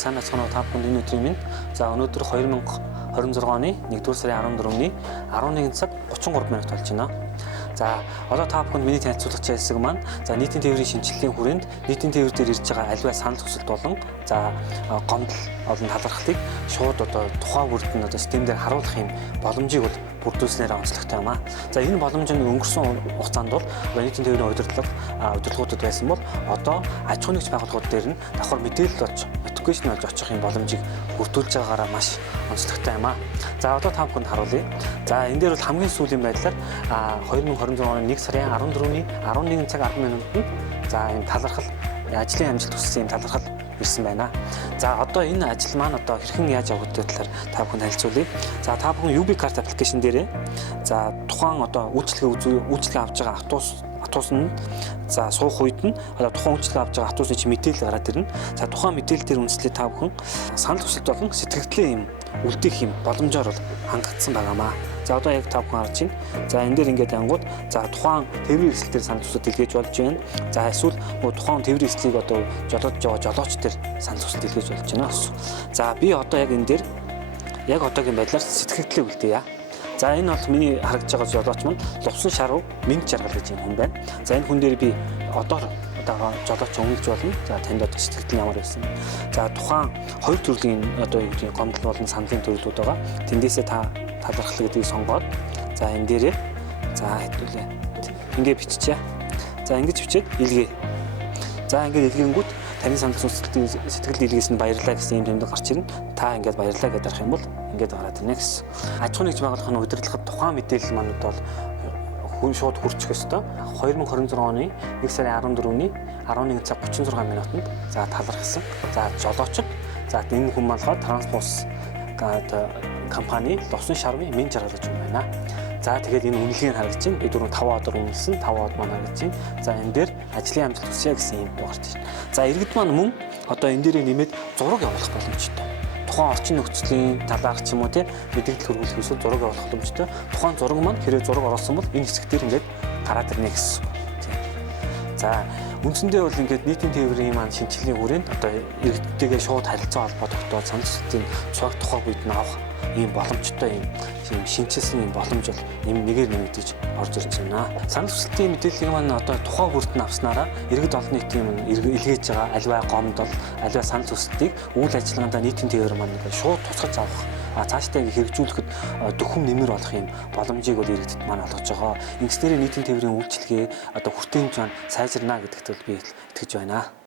сайн бацхан та бүхэнд энэ өдрийн минь. За өнөөдөр 2026 оны 1-р сарын 14-ний 11 цаг 33 минут болж байна. За одоо та бүхэнд миний танилцуулах хэсэг маань за нийтийн тээврийн шинжилгээний хүрээнд нийтийн тээвэр дээр ирж байгаа аливаа санал зүйсэлт болон за гомдол олон талархлыг шууд одоо тухайн бүрд нь одоо системээр харуулах юм боломжийг бол бүрдүүлснээр онцлогтой юм аа. За энэ боломж нь өнгөрсөн хугацаанд бол нийтийн тээврийн удирдлагуудад байсан бол одоо аж ахуйн нэгж байгууллагууд дээр нь давхар мэдээлэл олж notification олж очих юм боломжийг бүрдүүлж байгаагаараа маш онцлогтой юм аа. За одоо та бүхэнд харуулъя. За энэ дээр бол хамгийн сүүлийн байдлаар 2026 оны 1 сарын 14-ний 11 цаг 10 минутанд за энэ талархал ажлын амжилт хүссэн юм талархал ирсэн байна. За одоо энэ ажил маань одоо хэрхэн яаж явах гэдэг талаар та бүхэнд танилцуулъя. За та бүхэн UB Card application дээрээ за тухайн одоо үйлчлэгээ авч байгаа автобус нь за суух үед нь одоо тухайн үйлчлэгээ авч байгаа автобусны чинь мэдээлэл гараад ирнэ. За тухайн мэдээлэл дээр үндэслээд та бүхэн санал хүсэлт болон сэтгэгдлийн юм үлдээх юм боломжоор бол хангагдсан байгаамаа. За одоо яг та бүхэн харж байна. За энэ дээр ингээд ангууд за тухайн тээврийн эсэлтээр санал хүсэлт илгээж болж байна. За эсвэл тухайн тээврийн эслийг одоо жолоодж байгаа жолооч төр санал хүсэлт илгээж болж байна. За би одоо яг энэ дээр яг одоогийн байдлаар сэтгэгдлээ үлдээе. За энэ бол миний харагдж байгаа жолооч маань Лувсан Шарав Минг Жаргал гэж юм хүн байна. За энэ хүн дээр би одоо жолооч өмлөж болно. За танд одоо сэтгэгдэл ямар байсан. За тухайн хоёр төрлийн одоо юу гэдэг гомдол болон саналын төрлүүд байгаа. Тэндээсээ та талархал гэдгийг сонгоод за энэ дээрээ за хэдүүлээ. Ингээ биччихье. За ингэж бичээд илгээ. За ингээд илгээнгүүт таны санал сэтгэл илгээс нь баярлалаа гэсэн юм тэмдэг гарч ирнэ. Та ингээд баярлалаа гэдээ арах юм бол ингээд гараад ирнэ гэсэн. Аж ахуйн нэгж байгууллагын удирдлагад тухайн мэдээлэл манад бол хүн шууд хүрчих ёстой. 2026 оны 1 сарын 14-ний 11 цаг 36 минутанд за талархсан. За жолоочд за энэ хүн болохоор Транспорс компани Лувсан Шарвын Минг Жаргал гэж юм байна. За тэгээд энэ үнэлгээг харагч чинь би дөрөв 5 өдөр үнэлсэн 5 өдөр маань харагч чинь за энэ дээр ажлын амжилт хүсье гэсэн юм гарч ирнэ. За иргэд маань мөн одоо энэ дээрээ нэмээд зураг явуулах боломжтой. Тухайн орчин нөхцөлийн талаарх ч юм уу тийм мэдээлэл хөрвүүлэх эсвэл зураг явуулах боломжтой. Тухайн зураг маань хэрэг зураг оруулсан бол энэ хэсэг дээр ингээд гараад ирнэ гэсэн. Тийм. За үндсэндээ бол ингээд нийтийн тээврийн маань шинжилгээний хүрээнд одоо иргэдтэйгээ шууд харилцаа холбоо тогтоож санал хүсэлтийн цог тухай үед нь авах ийм боломжтой ийм шинжилсэн ийм боломж бол нэгээр нэмэгдэж орж ирж байна. Санал хүсэлтийн мэдээллийг маань одоо тухайн бүрт нь авснараа иргэд олон нийтийн илгээж байгаа аливаа гомдол, аливаа санал хүсэлтийг үйл ажиллагаанд нийтийн тээвэр маань шууд тусгаж авах цаашдаа хэрэгжүүлэхэд дөхөм нэмэр болох юм боломжийг бол иргэдэд маань олгож байгаа. Ингэснээр нийтийн тээврийн үйлчилгээ одоо хүртээмж маань сайжирна гэдэгт бол би итгэж байна.